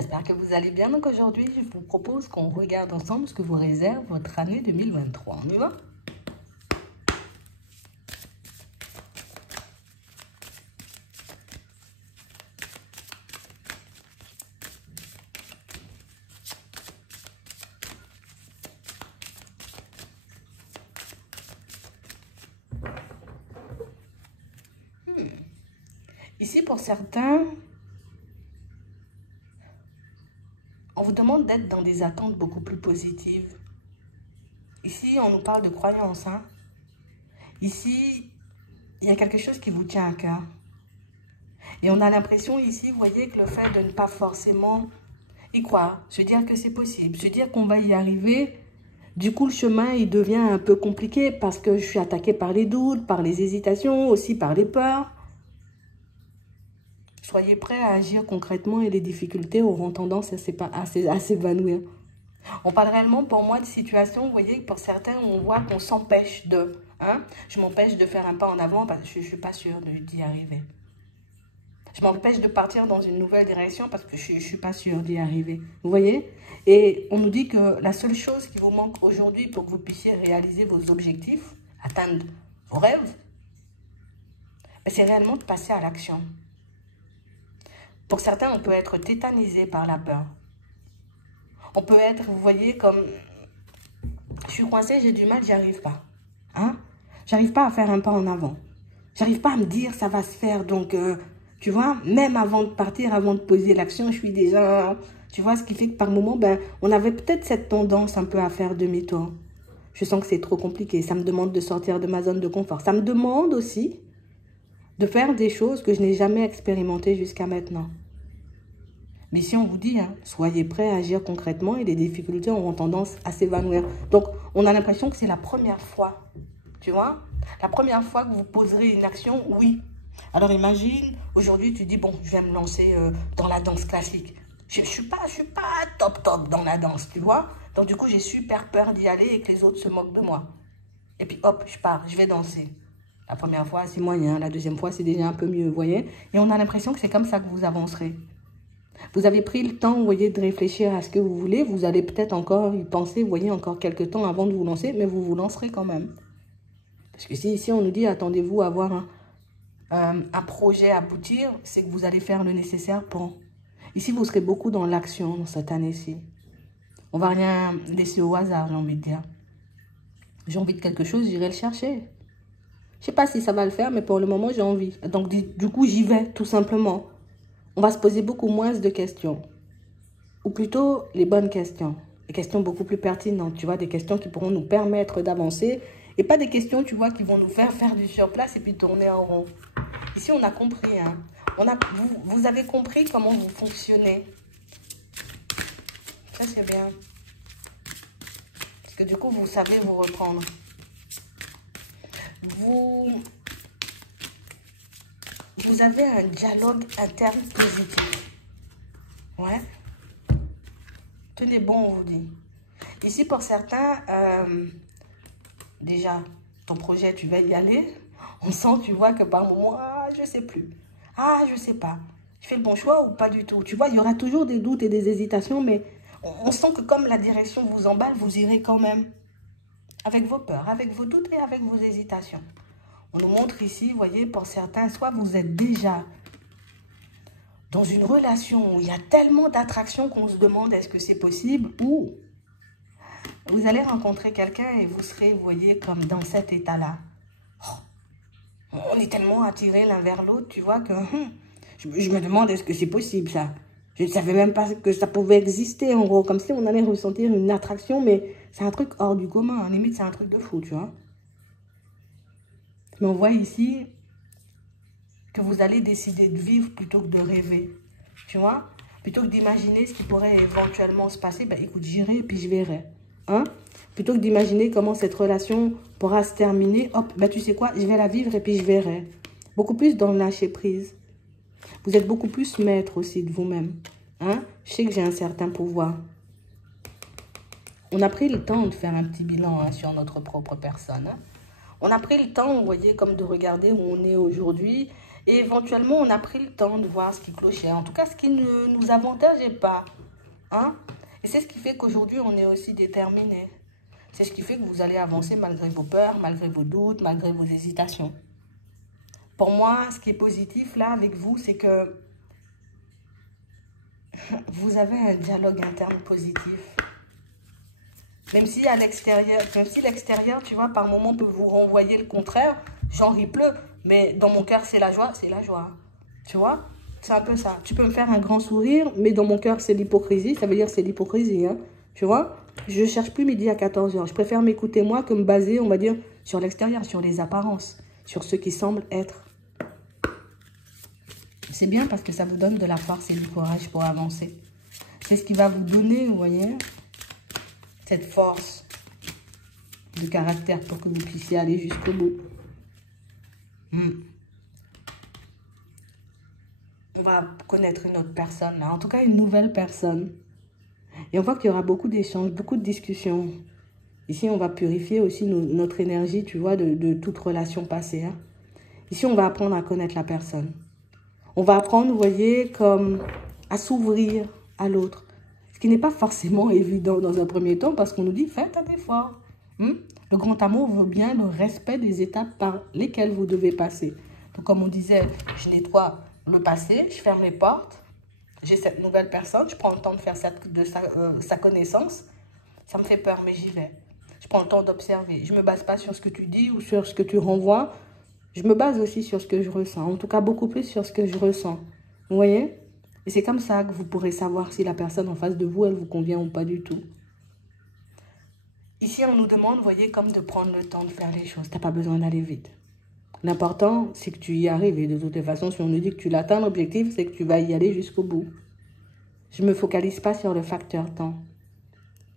j'espère que vous allez bien. Donc aujourd'hui, je vous propose qu'on regarde ensemble ce que vous réserve votre année 2023. On y va? Ici, pour certains, on vous demande d'être dans des attentes beaucoup plus positives. Ici, on nous parle de croyance. Ici, il y a quelque chose qui vous tient à cœur. Et on a l'impression ici, vous voyez, que le fait de ne pas forcément y croire, se dire que c'est possible, se dire qu'on va y arriver, du coup, le chemin, il devient un peu compliqué parce que je suis attaquée par les doutes, par les hésitations, aussi par les peurs. Soyez prêts à agir concrètement et les difficultés auront tendance à s'évanouir. On parle réellement pour moi de situations, vous voyez, pour certains, on voit qu'on s'empêche de. Je m'empêche de faire un pas en avant parce que je ne suis pas sûre d'y arriver. Je m'empêche de partir dans une nouvelle direction parce que je ne suis pas sûre d'y arriver. Vous voyez? Et on nous dit que la seule chose qui vous manque aujourd'hui pour que vous puissiez réaliser vos objectifs, atteindre vos rêves, c'est réellement de passer à l'action. Pour certains, on peut être tétanisé par la peur. On peut être, vous voyez, comme je suis coincée, j'ai du mal, j'y arrive pas. J'arrive pas à faire un pas en avant. J'arrive pas à me dire ça va se faire. Donc, tu vois, même avant de partir, avant de poser l'action, je suis déjà... Tu vois, ce qui fait que par moment, on avait peut-être cette tendance un peu à faire demi-tour. Je sens que c'est trop compliqué. Ça me demande de sortir de ma zone de confort. Ça me demande aussi de faire des choses que je n'ai jamais expérimentées jusqu'à maintenant. Mais si on vous dit, soyez prêts à agir concrètement et les difficultés auront tendance à s'évanouir. Donc, on a l'impression que c'est la première fois, tu vois, la première fois que vous poserez une action, oui. Alors, imagine, aujourd'hui, tu dis, bon, je vais me lancer dans la danse classique. Je ne suis pas top dans la danse, tu vois. Donc, du coup, j'ai super peur d'y aller et que les autres se moquent de moi. Et puis, hop, je pars, je vais danser. La première fois, c'est moyen. La deuxième fois, c'est déjà un peu mieux, vous voyez. Et on a l'impression que c'est comme ça que vous avancerez. Vous avez pris le temps, vous voyez, de réfléchir à ce que vous voulez. Vous allez peut-être encore y penser, vous voyez, encore quelques temps avant de vous lancer, mais vous vous lancerez quand même. Parce que si ici on nous dit, attendez-vous à avoir un projet aboutir, c'est que vous allez faire le nécessaire pour. Ici, vous serez beaucoup dans l'action dans cette année-ci. On ne va rien laisser au hasard, j'ai envie de dire. J'ai envie de quelque chose, j'irai le chercher. Je ne sais pas si ça va le faire, mais pour le moment, j'ai envie. Donc, du coup, j'y vais, tout simplement. On va se poser beaucoup moins de questions. Ou plutôt, les bonnes questions. Des questions beaucoup plus pertinentes, tu vois, des questions qui pourront nous permettre d'avancer. Et pas des questions, tu vois, qui vont nous faire du surplace et puis tourner en rond. Ici, on a compris, vous avez compris comment vous fonctionnez. Ça, c'est bien. Parce que du coup, vous savez vous reprendre. Vous avez un dialogue interne positif. Ouais. Tenez bon, on vous dit. Ici, pour certains, déjà, ton projet, tu vas y aller. On sent, tu vois, que par moment, je ne sais plus. Je ne sais pas. Je fais le bon choix ou pas du tout. Tu vois, il y aura toujours des doutes et des hésitations, mais on sent que comme la direction vous emballe, vous irez quand même. Avec vos peurs, avec vos doutes et avec vos hésitations. On nous montre ici, vous voyez, pour certains, soit vous êtes déjà dans une relation où il y a tellement d'attraction qu'on se demande est-ce que c'est possible, ou vous allez rencontrer quelqu'un et vous serez, vous voyez, comme dans cet état-là. On est tellement attirés l'un vers l'autre, tu vois, que je me demande est-ce que c'est possible ça. Je ne savais même pas que ça pouvait exister, en gros, comme si on allait ressentir une attraction, mais c'est un truc hors du commun, limite c'est un truc de fou, tu vois. Mais on voit ici que vous allez décider de vivre plutôt que de rêver, tu vois. Plutôt que d'imaginer ce qui pourrait éventuellement se passer, écoute, j'irai et puis je verrai. Plutôt que d'imaginer comment cette relation pourra se terminer, hop, tu sais quoi, je vais la vivre et puis je verrai. Beaucoup plus dans le lâcher prise. Vous êtes beaucoup plus maître aussi de vous-même. Je sais que j'ai un certain pouvoir. On a pris le temps de faire un petit bilan sur notre propre personne. On a pris le temps, vous voyez, comme de regarder où on est aujourd'hui Et éventuellement, on a pris le temps de voir ce qui clochait. En tout cas, ce qui ne nous avantageait pas. Hein? Et c'est ce qui fait qu'aujourd'hui, on est aussi déterminé. C'est ce qui fait que vous allez avancer malgré vos peurs, malgré vos doutes, malgré vos hésitations. Pour moi, ce qui est positif là avec vous, c'est que vous avez un dialogue interne positif. Même si à l'extérieur, tu vois, par moment peut vous renvoyer le contraire, genre il pleut, mais dans mon cœur c'est la joie, tu vois, c'est un peu ça. Tu peux me faire un grand sourire, mais dans mon cœur c'est l'hypocrisie, ça veut dire c'est l'hypocrisie, hein, tu vois. Je cherche plus midi à 14 h, je préfère m'écouter moi que me baser, on va dire, sur l'extérieur, sur les apparences, sur ce qui semble être. C'est bien parce que ça vous donne de la force et du courage pour avancer. C'est ce qui va vous donner, vous voyez, cette force de caractère pour que vous puissiez aller jusqu'au bout. On va connaître une autre personne, là. En tout cas, une nouvelle personne. Et on voit qu'il y aura beaucoup d'échanges, beaucoup de discussions. Ici, on va purifier aussi notre énergie, tu vois, de toute relation passée. Hein. Ici, on va apprendre à connaître la personne. On va apprendre, vous voyez, comme à s'ouvrir à l'autre. Ce qui n'est pas forcément évident dans un premier temps parce qu'on nous dit, faites un effort. Le grand amour veut bien le respect des étapes par lesquelles vous devez passer. Donc, comme on disait, je nettoie le passé, je ferme les portes. J'ai cette nouvelle personne, je prends le temps de faire sa connaissance. Ça me fait peur, mais j'y vais. Je prends le temps d'observer. Je ne me base pas sur ce que tu dis ou sur ce que tu renvoies. Je me base aussi sur ce que je ressens. En tout cas, beaucoup plus sur ce que je ressens. Vous voyez? Et c'est comme ça que vous pourrez savoir si la personne en face de vous, elle vous convient ou pas du tout. Ici, on nous demande, vous voyez, comme de prendre le temps de faire les choses. Tu n'as pas besoin d'aller vite. L'important, c'est que tu y arrives. Et de toutes les façons, si on nous dit que tu l'atteins, l'objectif, c'est que tu vas y aller jusqu'au bout. Je ne me focalise pas sur le facteur temps.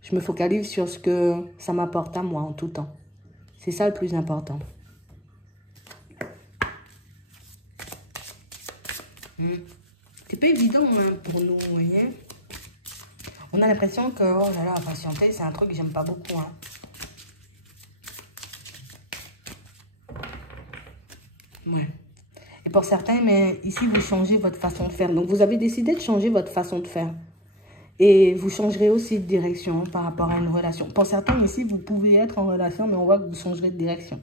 Je me focalise sur ce que ça m'apporte à moi en tout temps. C'est ça le plus important. C'est pas évident hein, pour nous, vous voyez. On a l'impression que, oh là là, patienter, c'est un truc que j'aime pas beaucoup. Hein. Ouais. Et pour certains, mais ici, vous changez votre façon de faire. Donc, vous avez décidé de changer votre façon de faire. Et vous changerez aussi de direction par rapport à une relation. Pour certains, ici, vous pouvez être en relation, mais on voit que vous changerez de direction.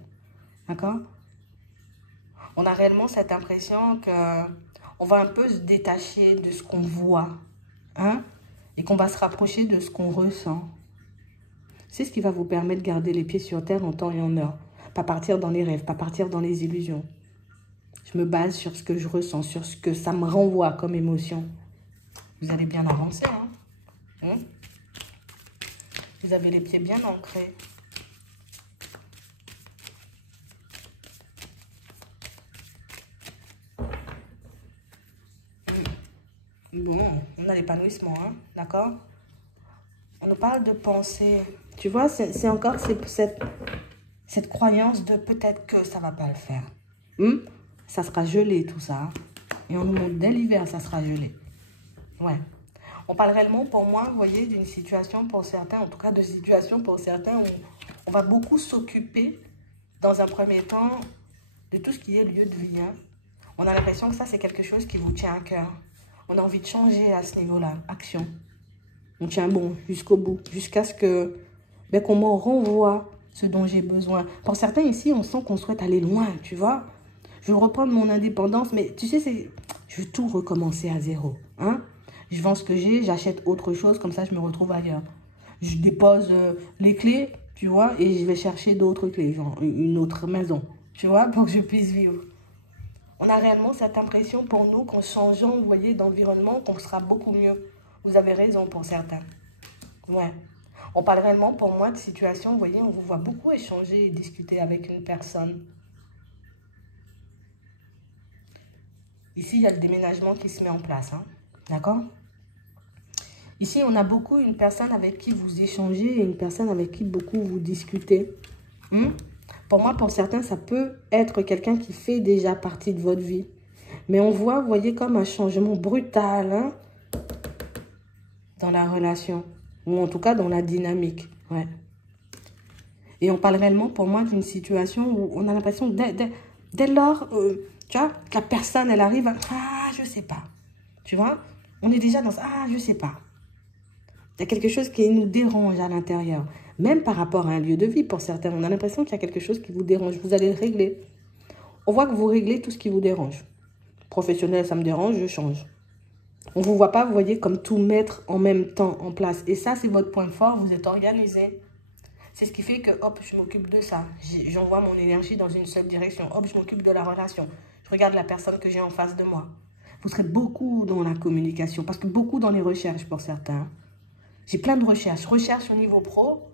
D'accord? On a réellement cette impression qu'on va un peu se détacher de ce qu'on voit. Hein? Et qu'on va se rapprocher de ce qu'on ressent. C'est ce qui va vous permettre de garder les pieds sur terre en temps et en heure. Pas partir dans les rêves, pas partir dans les illusions. Je me base sur ce que je ressens, sur ce que ça me renvoie comme émotion. Vous allez bien avancer, hein? Vous avez les pieds bien ancrés. Bon, on a l'épanouissement, hein? D'accord? On nous parle de pensée. Tu vois, c'est encore cette croyance de peut-être que ça ne va pas le faire. Ça sera gelé, tout ça. Hein? Et on nous montre dès l'hiver, ça sera gelé. Ouais. On parle réellement, pour moi, vous voyez, d'une situation pour certains, en tout cas de situation pour certains, où on va beaucoup s'occuper, dans un premier temps, de tout ce qui est lieu de vie. Hein. On a l'impression que ça, c'est quelque chose qui vous tient à cœur. On a envie de changer à ce niveau-là. Action. On tient bon jusqu'au bout, jusqu'à ce que qu'on me renvoie ce dont j'ai besoin. Pour certains ici, on sent qu'on souhaite aller loin, tu vois. Je veux reprendre mon indépendance, mais tu sais, je veux tout recommencer à zéro. Hein? Je vends ce que j'ai, j'achète autre chose, comme ça je me retrouve ailleurs. Je dépose les clés, tu vois, et je vais chercher d'autres clés, genre une autre maison, tu vois, pour que je puisse vivre. On a réellement cette impression pour nous qu'en changeant, vous voyez, d'environnement, qu'on sera beaucoup mieux. Vous avez raison pour certains. Ouais. On parle réellement pour moi de situation, vous voyez, on vous voit beaucoup échanger et discuter avec une personne. Ici, il y a le déménagement qui se met en place, hein. D'accord? Ici, on a beaucoup une personne avec qui vous échangez et une personne avec qui beaucoup vous discutez. Pour moi, pour certains, ça peut être quelqu'un qui fait déjà partie de votre vie. Mais on voit, vous voyez, comme un changement brutal, hein, dans la relation. Ou en tout cas, dans la dynamique. Ouais. Et on parle réellement, pour moi, d'une situation où on a l'impression, dès lors Tu vois, la personne, elle arrive à... Ah, je sais pas. Tu vois, on est déjà dans... Ah, je sais pas. Il y a quelque chose qui nous dérange à l'intérieur. Même par rapport à un lieu de vie, pour certains, on a l'impression qu'il y a quelque chose qui vous dérange. Vous allez le régler. On voit que vous réglez tout ce qui vous dérange. Professionnel, ça me dérange, je change. On ne vous voit pas, vous voyez, comme tout mettre en même temps en place. Et ça, c'est votre point fort, vous êtes organisé. C'est ce qui fait que, hop, je m'occupe de ça. J'envoie mon énergie dans une seule direction. Hop, je m'occupe de la relation. Je regarde la personne que j'ai en face de moi. Vous serez beaucoup dans la communication, parce que beaucoup dans les recherches pour certains. J'ai plein de recherches. Recherche au niveau pro.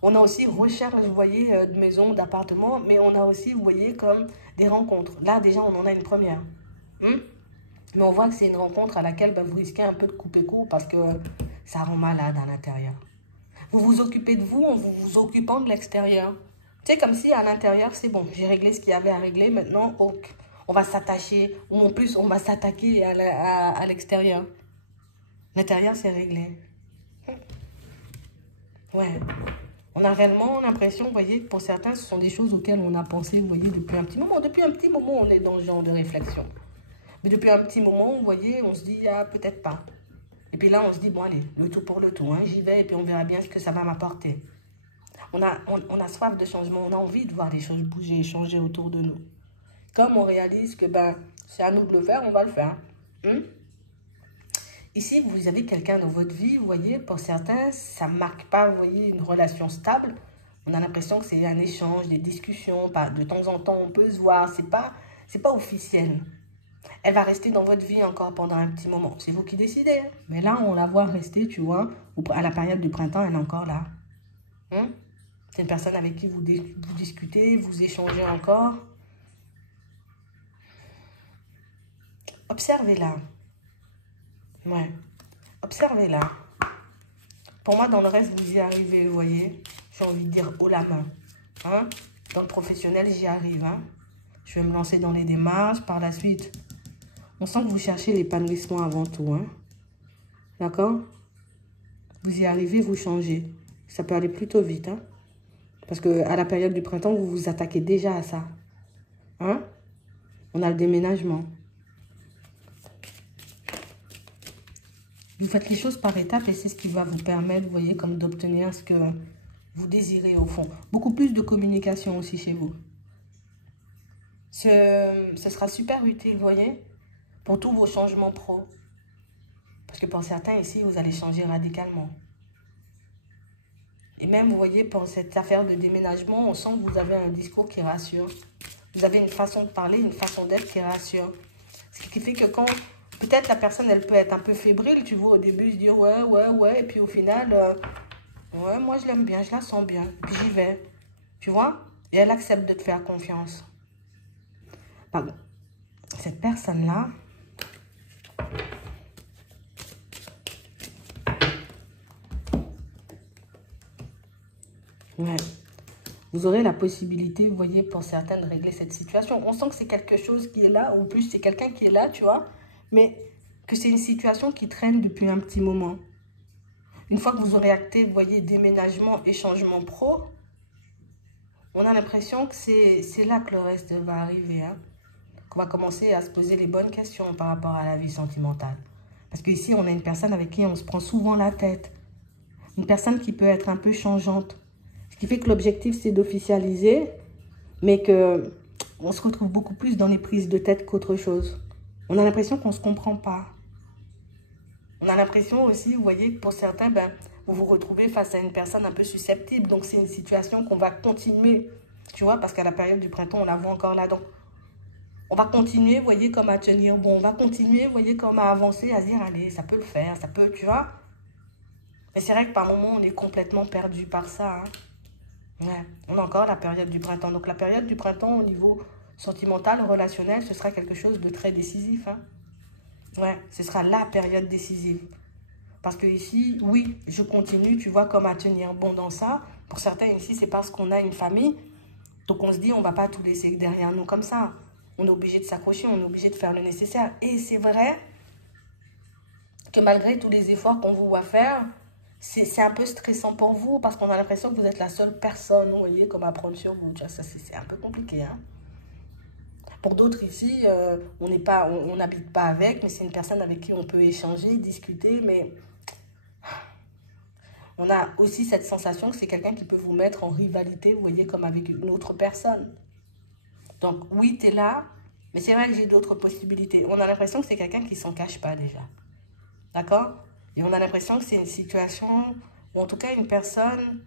On a aussi recherche, vous voyez, de maisons, d'appartements, mais on a aussi, vous voyez, comme des rencontres. Là, déjà, on en a une première. Mais on voit que c'est une rencontre à laquelle vous risquez un peu de couper court parce que ça rend malade à l'intérieur. Vous vous occupez de vous en vous occupant de l'extérieur. C'est comme si à l'intérieur, c'est bon, j'ai réglé ce qu'il y avait à régler. Maintenant, on va s'attacher, ou en plus, on va s'attaquer à l'extérieur. L'intérieur, c'est réglé. Ouais. On a réellement l'impression, vous voyez, pour certains, ce sont des choses auxquelles on a pensé, vous voyez, depuis un petit moment. Depuis un petit moment, on est dans ce genre de réflexion. Mais depuis un petit moment, vous voyez, on se dit, ah, peut-être pas. Et puis là, on se dit, bon, allez, le tout pour le tout, hein, j'y vais et puis on verra bien ce que ça va m'apporter. On a soif de changement, on a envie de voir les choses bouger, changer autour de nous. Comme on réalise que, c'est à nous de le faire, on va le faire. Ici, vous avez quelqu'un dans votre vie, vous voyez, pour certains, ça ne marque pas, vous voyez, une relation stable. On a l'impression que c'est un échange, des discussions, de temps en temps, on peut se voir, c'est pas officiel. Elle va rester dans votre vie encore pendant un petit moment. C'est vous qui décidez. Mais là, on la voit rester, tu vois, à la période du printemps, elle est encore là. C'est une personne avec qui vous discutez, vous échangez encore. Observez-la. Ouais. Observez-la. Pour moi, dans le reste, vous y arrivez, vous voyez. J'ai envie de dire haut la main. Dans le professionnel, j'y arrive. Je vais me lancer dans les démarches. Par la suite, on sent que vous cherchez l'épanouissement avant tout. D'accord? Vous y arrivez, vous changez. Ça peut aller plutôt vite. Parce qu'à la période du printemps, vous vous attaquez déjà à ça. On a le déménagement. Vous faites les choses par étapes et c'est ce qui va vous permettre, vous voyez, comme d'obtenir ce que vous désirez au fond. Beaucoup plus de communication aussi chez vous. Ce sera super utile, vous voyez, pour tous vos changements pro. Parce que pour certains ici, vous allez changer radicalement. Et même, vous voyez, pour cette affaire de déménagement, on sent que vous avez un discours qui rassure. Vous avez une façon de parler, une façon d'être qui rassure. Ce qui fait que quand... Peut-être la personne, elle peut être un peu fébrile, tu vois, au début, se dire ouais, et puis au final, ouais, moi je l'aime bien, je la sens bien, puis j'y vais, tu vois, et elle accepte de te faire confiance. Pardon. Cette personne-là, ouais, vous aurez la possibilité, vous voyez, pour certains, de régler cette situation. On sent que c'est quelque chose qui est là, ou plus c'est quelqu'un qui est là, tu vois, mais que c'est une situation qui traîne depuis un petit moment. Une fois que vous aurez acté, vous voyez, déménagement et changement pro, on a l'impression que c'est là que le reste va arriver. Qu'on va commencer à se poser les bonnes questions par rapport à la vie sentimentale. Parce qu'ici, on a une personne avec qui on se prend souvent la tête. Une personne qui peut être un peu changeante. Ce qui fait que l'objectif, c'est d'officialiser, mais qu'on se retrouve beaucoup plus dans les prises de tête qu'autre chose. On a l'impression qu'on ne se comprend pas. On a l'impression aussi, vous voyez, que pour certains, vous vous retrouvez face à une personne un peu susceptible. Donc, c'est une situation qu'on va continuer, tu vois, parce qu'à la période du printemps, on la voit encore là. Donc, on va continuer, vous voyez, comme à tenir bon. On va continuer, vous voyez, comme à avancer, à se dire, allez, ça peut le faire, ça peut, tu vois. Mais c'est vrai que par moments, on est complètement perdu par ça. Ouais, on a encore la période du printemps. Donc, la période du printemps, au niveau sentimental, relationnel, ce sera quelque chose de très décisif. Ouais, ce sera la période décisive. Parce que ici, oui, je continue, tu vois, comme à tenir bon dans ça. Pour certains ici, c'est parce qu'on a une famille. Donc, on se dit, on ne va pas tout laisser derrière nous comme ça. On est obligé de s'accrocher, on est obligé de faire le nécessaire. Et c'est vrai que malgré tous les efforts qu'on vous voit faire, c'est un peu stressant pour vous parce qu'on a l'impression que vous êtes la seule personne, vous voyez, comme à prendre sur vous. Tu vois, ça, c'est un peu compliqué. Pour d'autres ici, on n'habite pas avec, mais c'est une personne avec qui on peut échanger, discuter, mais on a aussi cette sensation que c'est quelqu'un qui peut vous mettre en rivalité, vous voyez, comme avec une autre personne. Donc oui, tu es là, mais c'est vrai que j'ai d'autres possibilités. On a l'impression que c'est quelqu'un qui ne s'en cache pas déjà. D'accord? Et on a l'impression que c'est une situation, ou en tout cas une personne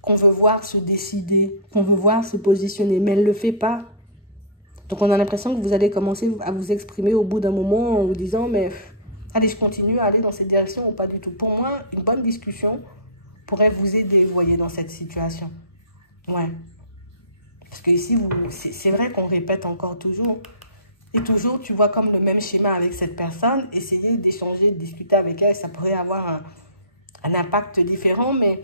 qu'on veut voir se décider, qu'on veut voir se positionner, mais elle ne le fait pas. Donc on a l'impression que vous allez commencer à vous exprimer au bout d'un moment en vous disant, mais allez, je continue à aller dans cette direction ou pas du tout. Pour moi, une bonne discussion pourrait vous aider, vous voyez, dans cette situation. Ouais. Parce que ici, c'est vrai qu'on répète encore toujours. Et toujours, tu vois comme le même schéma avec cette personne. Essayer d'échanger, de discuter avec elle, ça pourrait avoir un impact différent. Mais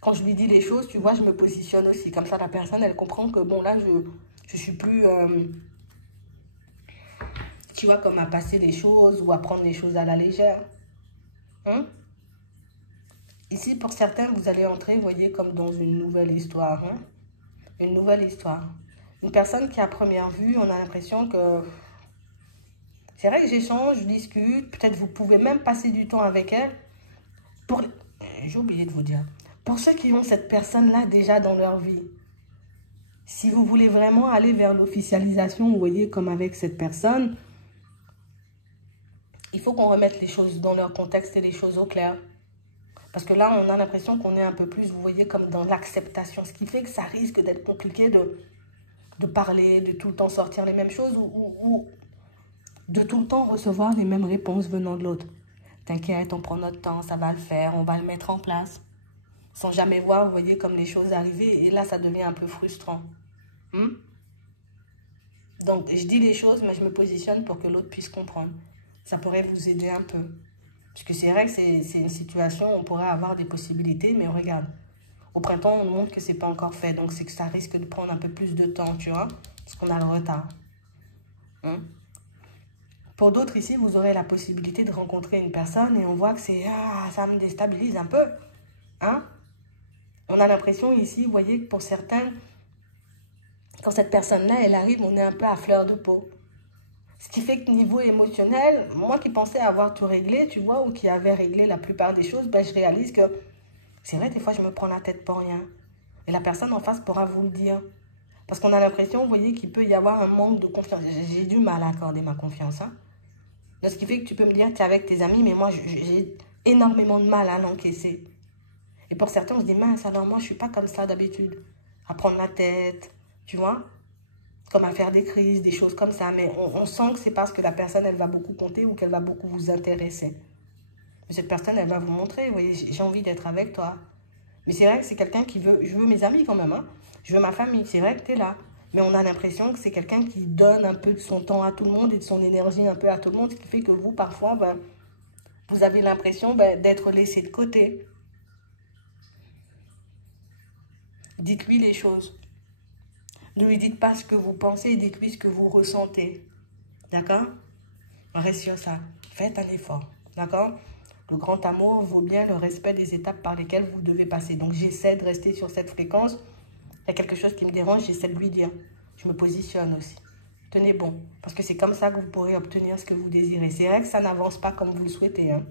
quand je lui dis les choses, tu vois, je me positionne aussi. Comme ça, la personne, elle comprend que, bon, là, je suis plus... tu vois, comme à passer les choses ou à prendre les choses à la légère. Hein? Ici, pour certains, vous allez entrer, vous voyez, comme dans une nouvelle histoire. Hein? Une nouvelle histoire. Une personne qui, à première vue, on a l'impression que... C'est vrai que j'échange, je discute. Peut-être vous pouvez même passer du temps avec elle. J'ai oublié de vous dire. Pour ceux qui ont cette personne-là déjà dans leur vie, si vous voulez vraiment aller vers l'officialisation, vous voyez, comme avec cette personne, il faut qu'on remette les choses dans leur contexte et les choses au clair. Parce que là, on a l'impression qu'on est un peu plus, vous voyez, comme dans l'acceptation. Ce qui fait que ça risque d'être compliqué de parler, de tout le temps sortir les mêmes choses ou de tout le temps recevoir les mêmes réponses venant de l'autre. T'inquiète, on prend notre temps, ça va le faire, on va le mettre en place. Sans jamais voir, vous voyez, comme les choses arriver. Et là, ça devient un peu frustrant. Donc, je dis les choses, mais je me positionne pour que l'autre puisse comprendre. Ça pourrait vous aider un peu. Parce que c'est vrai que c'est une situation où on pourrait avoir des possibilités, mais regarde. Au printemps, on nous montre que c'est pas encore fait. Donc, c'est que ça risque de prendre un peu plus de temps, tu vois. Parce qu'on a le retard. Pour d'autres ici, vous aurez la possibilité de rencontrer une personne et on voit que ça me déstabilise un peu. Hein? On a l'impression ici, vous voyez, que pour certains, quand cette personne-là, elle arrive, on est un peu à fleur de peau. Ce qui fait que niveau émotionnel, moi qui pensais avoir tout réglé, tu vois, ou qui avait réglé la plupart des choses, ben, je réalise que c'est vrai, des fois, je me prends la tête pour rien. Et la personne en face pourra vous le dire. Parce qu'on a l'impression, vous voyez, qu'il peut y avoir un manque de confiance. J'ai du mal à accorder ma confiance. Hein. Donc, ce qui fait que tu peux me dire que tu es avec tes amis, mais moi, j'ai énormément de mal à l'encaisser. Et pour certains, on se dit, mince, alors moi, je ne suis pas comme ça d'habitude. À prendre la tête, tu vois, comme à faire des crises, des choses comme ça. Mais on sent que c'est parce que la personne, elle va beaucoup compter ou qu'elle va beaucoup vous intéresser. Mais cette personne, elle va vous montrer, vous voyez, j'ai envie d'être avec toi. Mais c'est vrai que c'est quelqu'un qui veut, je veux mes amis quand même, hein. Je veux ma famille, c'est vrai que tu es là. Mais on a l'impression que c'est quelqu'un qui donne un peu de son temps à tout le monde et de son énergie un peu à tout le monde, ce qui fait que vous, parfois, ben, vous avez l'impression d'être laissé de côté. Dites-lui les choses. Ne lui dites pas ce que vous pensez, dites-lui ce que vous ressentez. D'accord? Reste sur ça. Faites un effort. D'accord? Le grand amour vaut bien le respect des étapes par lesquelles vous devez passer. Donc, j'essaie de rester sur cette fréquence. Il y a quelque chose qui me dérange, j'essaie de lui dire. Je me positionne aussi. Tenez bon. Parce que c'est comme ça que vous pourrez obtenir ce que vous désirez. C'est vrai que ça n'avance pas comme vous le souhaitez. Hein?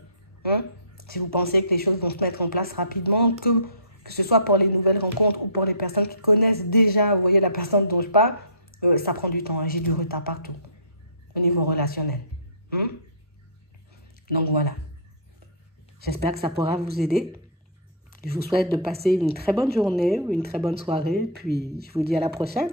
Si vous pensez que les choses vont se mettre en place rapidement, que ce soit pour les nouvelles rencontres ou pour les personnes qui connaissent déjà, vous voyez, la personne dont je parle, ça prend du temps. Hein? J'ai du retard partout au niveau relationnel. Donc, voilà. J'espère que ça pourra vous aider. Je vous souhaite de passer une très bonne journée ou une très bonne soirée. Puis, je vous dis à la prochaine.